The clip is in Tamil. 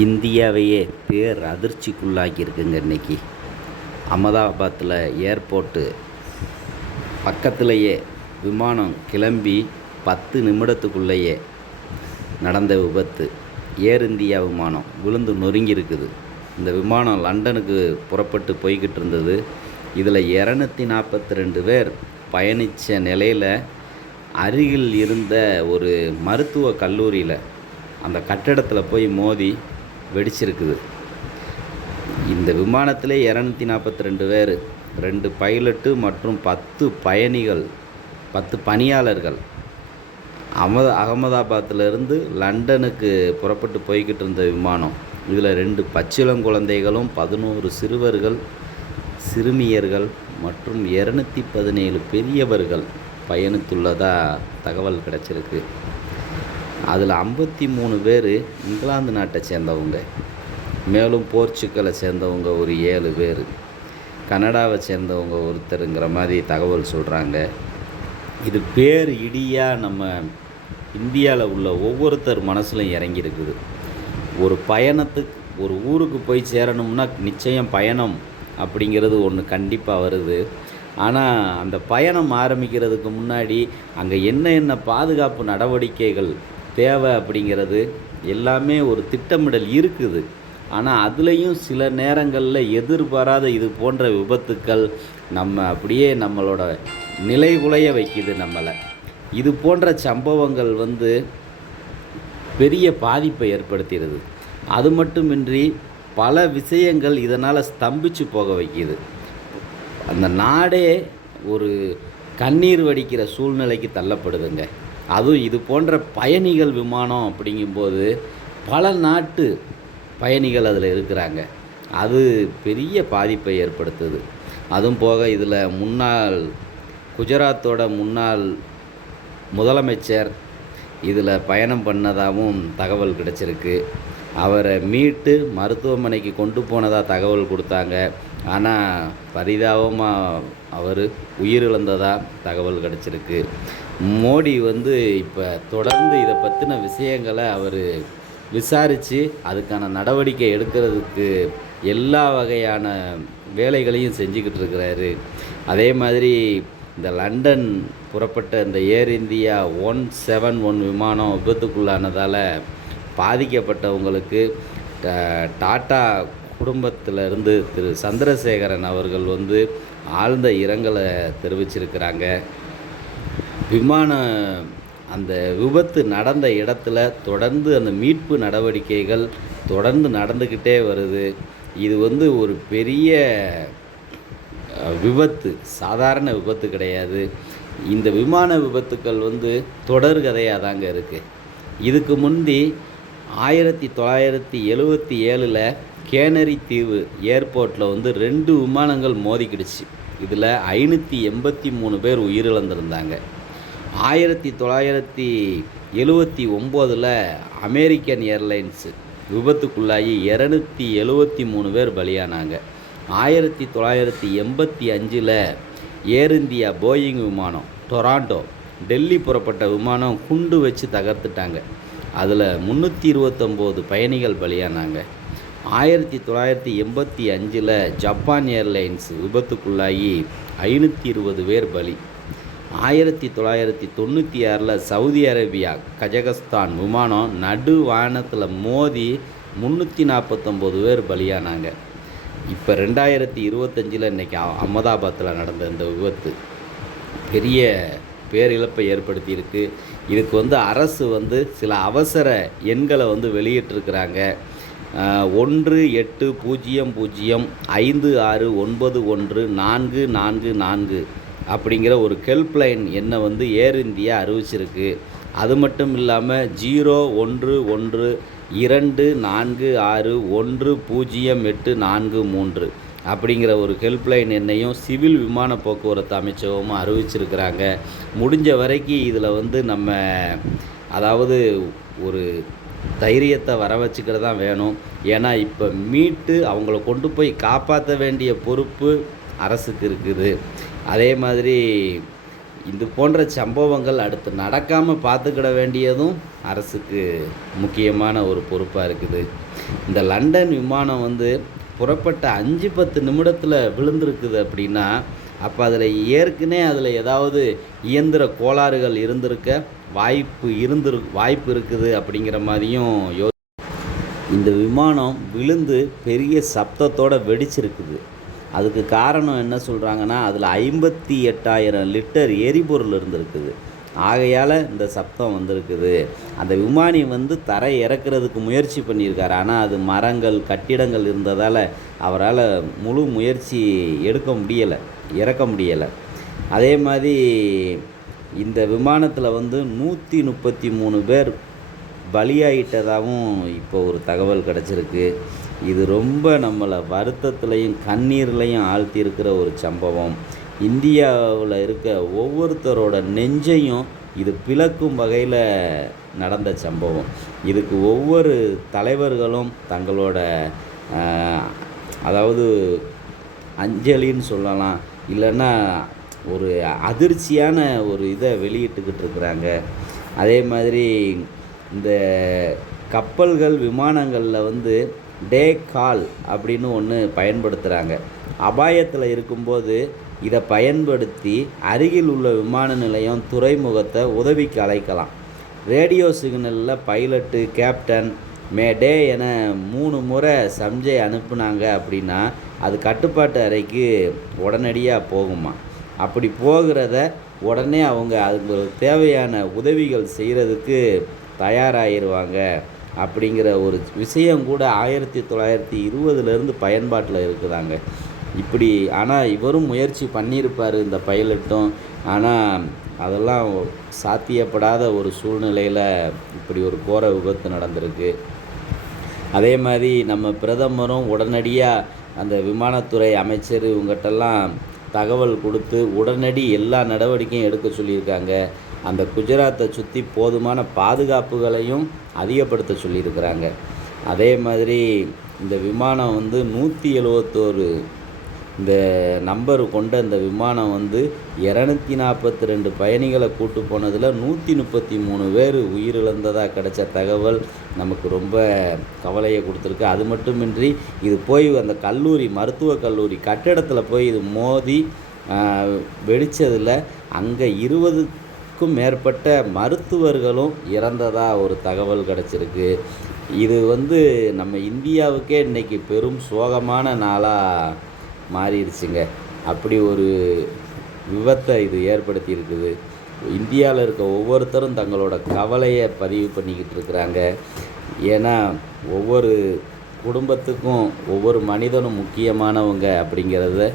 இந்தியாவையே பேர் அதிர்ச்சிக்குள்ளாக்கியிருக்குங்க இன்றைக்கி. அகமதாபாத்தில் ஏர்போர்ட்டு பக்கத்துலேயே விமானம் கிளம்பி 10 நிமிடத்துக்குள்ளேயே நடந்த விபத்து. ஏர் இந்தியா விமானம் விழுந்து நொறுங்கியிருக்குது. இந்த விமானம் லண்டனுக்கு புறப்பட்டு போய்கிட்டு இருந்தது. இதில் 242 பேர் பயணித்த நிலையில் அருகில் இருந்த ஒரு மருத்துவ கல்லூரியில் அந்த கட்டடத்தில் போய் மோதி வெடிச்சிருக்குது. இந்த விமானத்திலே 242 பேர், 2 பைலட்டு மற்றும் 10 பயணிகள், 10 பணியாளர்கள் அகமதாபாத்திலிருந்து லண்டனுக்கு புறப்பட்டு போய்கிட்டு இருந்த விமானம். இதில் 2 பச்சிளங்குழந்தைகளும் 11 சிறுவர்கள், சிறுமியர்கள் மற்றும் 217 பெரியவர்கள் பயணித்துள்ளதாக தகவல் கிடச்சிருக்கு. அதில் 53 பேர் இங்கிலாந்து நாட்டை சேர்ந்தவங்க, மேலும் போர்ச்சுக்கலை சேர்ந்தவங்க ஒரு 7 பேர், கனடாவை சேர்ந்தவங்க ஒருத்தருங்கிற மாதிரி தகவல் சொல்கிறாங்க. இது பேர் இடியாக நம்ம இந்தியாவில் உள்ள ஒவ்வொருத்தர் மனசுலையும் இறங்கியிருக்குது. ஒரு பயணத்துக்கு ஒரு ஊருக்கு போய் சேரணும்னா நிச்சயம் பயணம் அப்படிங்கிறது ஒன்று கண்டிப்பாக வருது. ஆனால் அந்த பயணம் ஆரம்பிக்கிறதுக்கு முன்னாடி அங்கே என்ன பாதுகாப்பு நடவடிக்கைகள் தேவை அப்படிங்கிறது எல்லாமே ஒரு திட்டமிடல் இருக்குது. ஆனால் அதுலேயும் சில நேரங்களில் எதிர்பாராத இது போன்ற விபத்துக்கள் நம்ம அப்படியே நம்மளோட நிலைகுலைய வைக்குது நம்மளை. இது போன்ற சம்பவங்கள் பெரிய பாதிப்பை ஏற்படுத்திடுது. அது மட்டுமின்றி பல விஷயங்கள் இதனால் ஸ்தம்பித்து போக வைக்கிது. அந்த நாடே ஒரு கண்ணீர் வடிக்கிற சூழ்நிலைக்கு தள்ளப்படுதுங்க. அதுவும் இது போன்ற பயணிகள் விமானம் அப்படிங்கும்போது பல நாட்டு பயணிகள் அதில் இருக்கிறாங்க. அது பெரிய பாதிப்பை ஏற்படுத்துது. அதுவும் போக இதில் குஜராத்தோட முன்னாள் முதலமைச்சர் இதில் பயணம் பண்ணதாகவும் தகவல் கிடச்சிருக்கு. அவரை மீட்டு மருத்துவமனைக்கு கொண்டு போனதாக தகவல் கொடுத்தாங்க. ஆனால் பரிதாபமாக அவர் உயிரிழந்ததாக தகவல் கிடச்சிருக்கு. மோடி இப்போ தொடர்ந்து இதை பற்றின விஷயங்களை அவர் விசாரித்து அதுக்கான நடவடிக்கை எடுக்கிறதுக்கு எல்லா வகையான வேலைகளையும் செஞ்சுக்கிட்டு இருக்கிறாரு. அதே மாதிரி இந்த லண்டன் புறப்பட்ட இந்த ஏர் இந்தியா 171 விமானம் விபத்துக்குள்ளானதால் பாதிக்கப்பட்டவங்களுக்கு டாட்டா குடும்பத்திலிருந்து திரு சந்திரசேகரன் அவர்கள் ஆழ்ந்த இரங்கலை தெரிவிச்சிருக்கிறாங்க. அந்த விபத்து நடந்த இடத்துல தொடர்ந்து அந்த மீட்பு நடவடிக்கைகள் தொடர்ந்து நடந்துக்கிட்டே வருது. இது ஒரு பெரிய விபத்து, சாதாரண விபத்து கிடையாது. இந்த விமான விபத்துக்கள் தொடர்கதையாக தாங்க இருக்குது. இதுக்கு முந்தி 1977 கேனரி தீவு ஏர்போர்ட்டில் 2 விமானங்கள் மோதிக்கிடுச்சு. இதில் 583 பேர் உயிரிழந்திருந்தாங்க. 1979 அமெரிக்கன் ஏர்லைன்ஸு விபத்துக்குள்ளாகி 273 பேர் பலியானாங்க. 1985 ஏர் இந்தியா போயிங் விமானம் டொராண்டோ டெல்லி புறப்பட்ட விமானம் குண்டு வச்சு தகர்த்துட்டாங்க. அதில் 329 பயணிகள் பலியானாங்க. 1985 ஜப்பான் ஏர்லைன்ஸ் விபத்துக்குள்ளாகி 520 பேர் பலி. 1996 சவுதி அரேபியா கஜகஸ்தான் விமானம் நடு வானத்தில் மோதி 349 பேர் பலியானாங்க. இப்போ 2025 இன்றைக்கி அகமதாபாத்தில் நடந்த இந்த விபத்து பெரிய பேரிழப்பை ஏற்படுத்தியிருக்கு. இதுக்கு அரசு சில அவசர எண்களை வெளியிட்டிருக்கிறாங்க. 180056914444 அப்படிங்கிற ஒரு ஹெல்ப்லைன் எண்ணை ஏர் இந்தியா அறிவிச்சிருக்கு. அது மட்டும் இல்லாமல் 011246100843 அப்படிங்கிற ஒரு ஹெல்ப்லைன் எண்ணையும் சிவில் விமான போக்குவரத்து அமைச்சகமும் அறிவிச்சிருக்கிறாங்க. முடிஞ்ச வரைக்கும் இதில் நம்ம அதாவது ஒரு தைரியத்தை வர வச்சுக்கிறது தான் வேணும். ஏன்னா இப்போ மீட்டு அவங்கள கொண்டு போய் காப்பாற்ற வேண்டிய பொறுப்பு அரசுக்கு இருக்குது. அதே மாதிரி இது போன்ற சம்பவங்கள் அடுத்து நடக்காமல் பார்த்துக்கிட வேண்டியதும் அரசுக்கு முக்கியமான ஒரு பொறுப்பாக இருக்குது. இந்த லண்டன் விமானம் வந்து புறப்பட்ட 5-10 நிமிடத்தில் விழுந்திருக்குது அப்படின்னா, அப்போ அதில் ஏற்கனவே ஏதாவது இயந்திர கோளாறுகள் இருந்திருக்க வாய்ப்பு இருக்குது அப்படிங்கிற மாதிரியும் இந்த விமானம் விழுந்து பெரிய சப்தத்தோடு வெடிச்சிருக்குது. அதுக்கு காரணம் என்ன சொல்கிறாங்கன்னா, அதில் 58,000 லிட்டர் எரிபொருள் இருந்திருக்குது. ஆகையால் இந்த சப்தம் வந்திருக்குது. அந்த விமானி வந்து தரை இறக்குறதுக்கு முயற்சி பண்ணியிருக்காரு. ஆனால் அது மரங்கள், கட்டிடங்கள் இருந்ததால் அவரால் முழு முயற்சி இறக்க முடியலை. அதே மாதிரி இந்த விமானத்தில் வந்து 133 பேர் பலியாயிட்டதாகவும் இப்போ ஒரு தகவல் கிடச்சிருக்கு. இது ரொம்ப நம்மளை வருத்தத்துலேயும் கண்ணீர்லையும் ஆழ்த்தியிருக்கிற ஒரு சம்பவம். இந்தியாவில் இருக்க ஒவ்வொருத்தரோட நெஞ்சையும் இது பிளக்கும் வகையில் நடந்த சம்பவம். இதுக்கு ஒவ்வொரு தலைவர்களும் தங்களோட அதாவது அஞ்சலின்னு சொல்லலாம், இல்லைன்னா ஒரு அதிர்ச்சியான ஒரு இதை வெளியிட்டுக்கிட்டு இருக்கிறாங்க. அதே மாதிரி இந்த கப்பல்கள், விமானங்களில் வந்து டே கால் அப்படின்னு ஒன்று பயன்படுத்துகிறாங்க. அபாயத்தில் இருக்கும்போது இதை பயன்படுத்தி அருகில் உள்ள விமான நிலையம், துறைமுகத்தை உதவிக்கு அழைக்கலாம். ரேடியோ சிக்னலில் பைலட்டு, கேப்டன், மேடே என 3 முறை சம்ஜை அனுப்புனாங்க அப்படின்னா அது கட்டுப்பாட்டு அறைக்கு உடனடியாக போகுமா. அப்படி போகிறத உடனே அவங்க அதுக்கு தேவையான உதவிகள் செய்கிறதுக்கு தயாராகிடுவாங்க அப்படிங்கிற ஒரு விஷயம் கூட 1920 பயன்பாட்டில் இருக்குதாங்க. இப்படி ஆனால் இவரும் முயற்சி பண்ணியிருப்பார், இந்த பைலட்டும். ஆனால் அதெல்லாம் சாத்தியப்படாத ஒரு சூழ்நிலையில் இப்படி ஒரு கோர விபத்து நடந்திருக்கு. அதே மாதிரி நம்ம பிரதமரும் உடனடியாக அந்த விமானத்துறை அமைச்சர் இவங்ககிட்டலாம் தகவல் கொடுத்து உடனடி எல்லா நடவடிக்கையும் எடுக்க சொல்லியிருக்காங்க. அந்த குஜராத்தை சுற்றி போதுமான பாதுகாப்புகளையும் அதிகப்படுத்த சொல்லியிருக்கிறாங்க. அதே மாதிரி இந்த விமானம் வந்து 171 இந்த நம்பர் கொண்ட இந்த விமானம் வந்து 242 பயணிகளை கூட்டு போனதில் 133 பேர் உயிரிழந்ததாக கிடைச்ச தகவல் நமக்கு ரொம்ப கவலையை கொடுத்துருக்கு. அது மட்டுமின்றி இது போய் அந்த மருத்துவக் கல்லூரி கட்டிடத்தில் போய் இது மோதி வெடித்ததில் அங்கே 20க்கும் மேற்பட்ட மருத்துவர்களும் இறந்ததாக ஒரு தகவல் கிடச்சிருக்கு. இது வந்து நம்ம இந்தியாவுக்கே இன்றைக்கி பெரும் சோகமான நாளாக மாறிடுச்சுங்க. அப்படி ஒரு விபத்தை இது ஏற்படுத்தியிருக்குது. இந்தியாவில் இருக்க ஒவ்வொருத்தரும் தங்களோட கவலையை பதிவு பண்ணிக்கிட்டு இருக்கிறாங்க. ஏன்னா ஒவ்வொரு குடும்பத்துக்கும் ஒவ்வொரு மனிதனும் முக்கியமானவங்க அப்படிங்கிறத